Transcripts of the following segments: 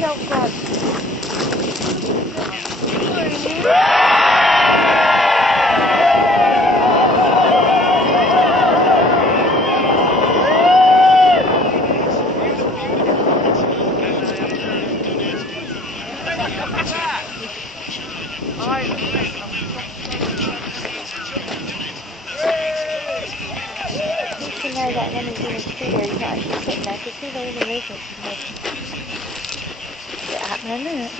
don't grab. You know that when he's in his studio, he's not actually sitting there, because see all the movements he's making. Is it happening, isn't it?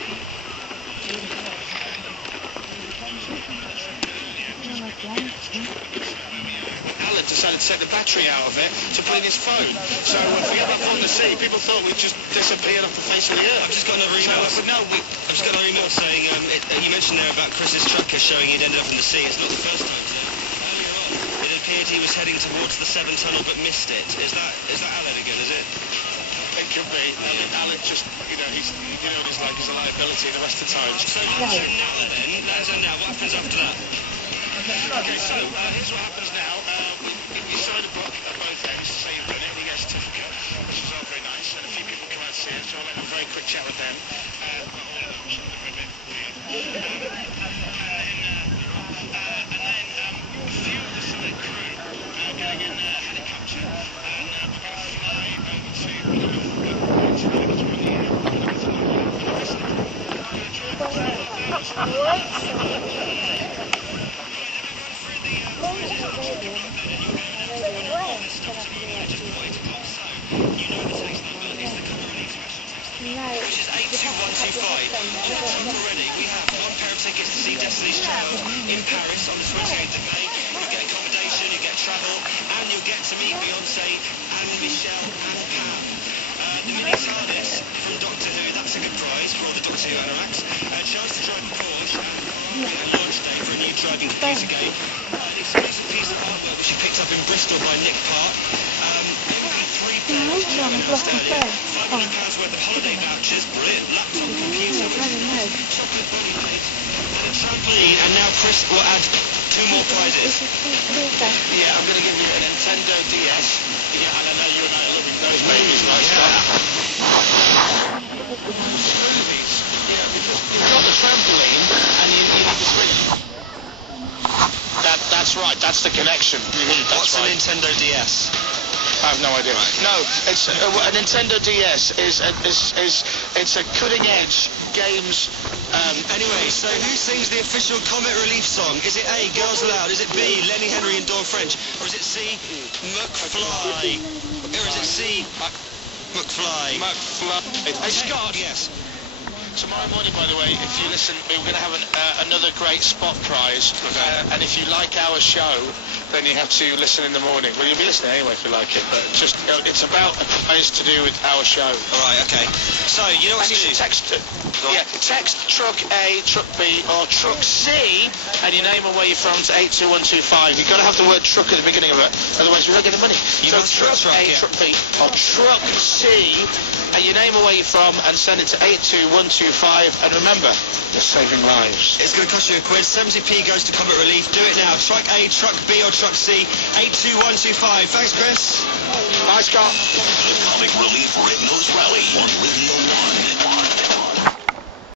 Alan decided to take the battery out of it to put in his phone. So forget about on the sea. People thought we'd just disappeared off the face of the earth. I've just got another email. But no, I've just got another email saying you mentioned there about Chris's tracker showing he'd ended up in the sea. It's not the first time. It appeared he was heading towards the Severn Tunnel but missed it. Is that Alan again? Is it? It could be. Alan just, you know, he's like he's a liability the rest of the time. So now what happens after that? Okay, so here's what happens now. You sign a book at both ends, so you've done it, and you get a certificate, which is all very nice, and a few people come out and see it, so I'll have a very quick chat with them. And then a few of the side crew going in a helicopter, and we're going to fly Which is 82125. Already, we have one pair of tickets to see Destiny's Child in Paris on the 28th of May. You'll get accommodation, you'll get travel, and you'll get to meet Beyonce and Michelle and Pam. The mini TARDIS from Doctor Who, that's a good prize for all the Doctor Who anoraks. A chance to drive a Porsche and a launch day for a new driving computer game. An exclusive piece of artwork which you picked up in Bristol by Nick Park. £3 £500 worth of holiday vouchers, brilliant, laptop, computer, chocolate body paint, and a trampoline, and now Chris will add 2 more prizes. Yeah, I'm going to give you a Nintendo DS. Yeah, and I know you and I are loving those babies like that. Yeah, because you've got the trampoline and you need the swing. That's right, that's the connection. What's a Nintendo DS? I have no idea. Right. No, it's a Nintendo DS is it's a cutting-edge games. Anyway, so who sings the official Comet Relief song? Is it A, Girls Aloud? Is it B, Lenny Henry and Dawn French? Or is it C, McFly? Or is it C, McFly? McFly. Hey, Scott. Yes. Tomorrow morning, by the way, if you listen, we're going to have another great spot prize. And if you like our show, then you have to listen in the morning. Well, you'll be listening anyway if you like it, but just it's about a prize to do with our show. All right, okay. So, you know what you do? Text truck A, truck B, or truck C, and your name and where you're from to 82125. You've got to have the word truck at the beginning of it, otherwise we don't get the money. So truck A, truck B, or truck C, and your name and where you're from, and send it to 82125. And remember, they're saving lives. It's going to cost you £1. 70p goes to Comet Relief. Do it now. Truck A, truck B, or truck C. 82125. Thanks, Chris. Bye, Scott. The Comet Relief Red Nose Rally on Rhythm